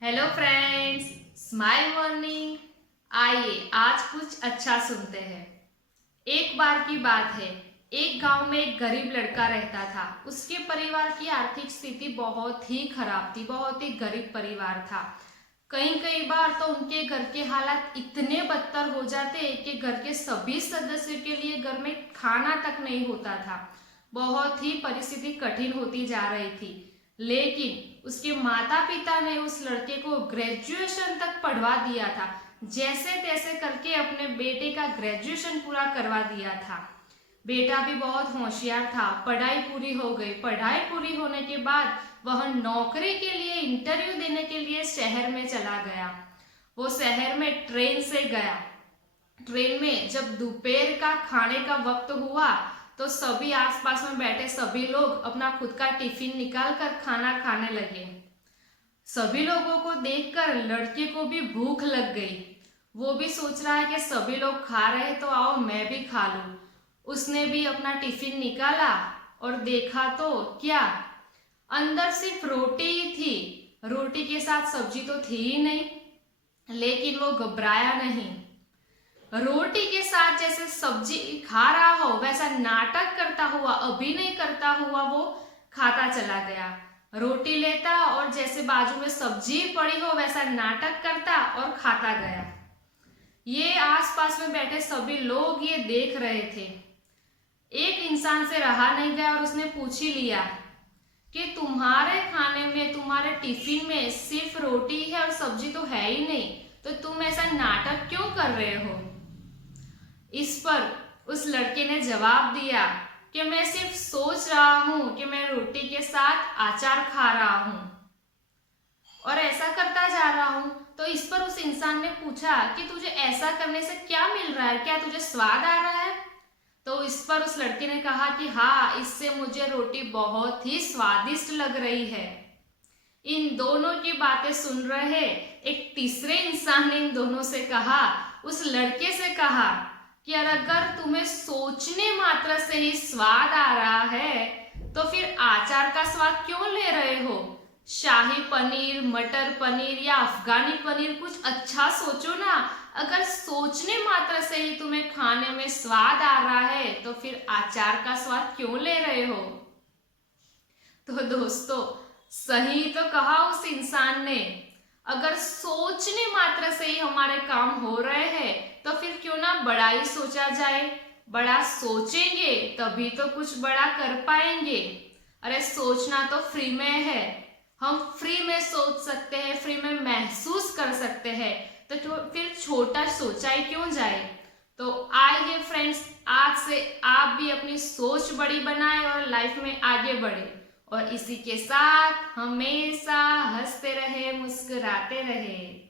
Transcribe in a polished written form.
Hello friends, smile morning. आइए आज कुछ अच्छा सुनते हैं। एक बार की बात है, एक गांव में एक गरीब लड़का रहता था। उसके परिवार की आर्थिक स्थिति बहुत ही खराब थी, बहुत ही गरीब परिवार था। कई कई बार तो उनके घर के हालात इतने बदतर हो जाते कि घर के सभी सदस्यों के लिए घर में खाना तक नहीं होता था। बहुत ही परिस्थिति कठिन होती जा रही थी। लेकिन उसके माता पिता ने उस लड़के को ग्रेजुएशन तक पढ़वा दिया था। जैसे तैसे करके अपने बेटे का ग्रेजुएशन पूरा करवा दिया था। बेटा भी बहुत होशियार था। पढ़ाई पूरी हो गई। पढ़ाई पूरी होने के बाद वह नौकरी के लिए इंटरव्यू देने के लिए शहर में चला गया। वो शहर में ट्रेन से गया। ट्रेन में जब दोपहर का खाने का वक्त हुआ तो सभी आसपास में बैठे सभी लोग अपना खुद का टिफिन निकाल कर खाना खाने लगे। सभी लोगों को देखकर लड़के को भी भूख लग गई। वो भी सोच रहा है कि सभी लोग खा रहे हैं तो आओ मैं भी खा लूं। उसने भी अपना टिफिन निकाला और देखा तो क्या, अंदर सिर्फ रोटी ही थी। रोटी के साथ सब्जी तो थी ही नहीं। लेकिन वो घबराया नहीं। रोटी के साथ जैसे सब्जी खा रहा हो वैसा नाटक करता हुआ, अभिनय करता हुआ वो खाता चला गया। रोटी लेता और जैसे बाजू में सब्जी पड़ी हो वैसा नाटक करता और खाता गया। ये आसपास में बैठे सभी लोग ये देख रहे थे। एक इंसान से रहा नहीं गया और उसने पूछ ही लिया कि तुम्हारे खाने में, तुम्हारे टिफिन में सिर्फ रोटी है और सब्जी तो है ही नहीं, तो तुम ऐसा नाटक क्यों कर रहे हो। इस पर उस लड़के ने जवाब दिया कि मैं सिर्फ सोच रहा हूं कि मैं रोटी के साथ अचार खा रहा हूं और ऐसा करता जा रहा हूं। तो इस पर उस इंसान ने पूछा कि तुझे ऐसा करने से क्या मिल रहा है, क्या तुझे स्वाद आ रहा है। तो इस पर उस लड़के ने कहा कि हाँ, इससे मुझे रोटी बहुत ही स्वादिष्ट लग रही है। इन दोनों की बातें सुन रहे एक तीसरे इंसान ने इन दोनों से कहा, उस लड़के से कहा कि अगर तुम्हें सोचने मात्र से ही स्वाद आ रहा है तो फिर आचार का स्वाद क्यों ले रहे हो। शाही पनीर, मटर पनीर या अफगानी पनीर, कुछ अच्छा सोचो ना। अगर सोचने मात्र से ही तुम्हें खाने में स्वाद आ रहा है तो फिर आचार का स्वाद क्यों ले रहे हो। तो दोस्तों, सही तो कहा उस इंसान ने। अगर सोचने मात्र से ही हमारे काम हो रहे हैं तो फिर क्यों ना बड़ा ही सोचा जाए। बड़ा सोचेंगे तभी तो कुछ बड़ा कर पाएंगे। अरे सोचना तो फ्री में है। हम फ्री में सोच सकते हैं, फ्री में महसूस कर सकते हैं, तो फिर छोटा सोचा ही क्यों जाए। तो आइए फ्रेंड्स, आज से आप भी अपनी सोच बड़ी बनाएं और लाइफ में आगे बढ़े। और इसी के साथ हमेशा हंसते रहे, मुस्कुराते रहे।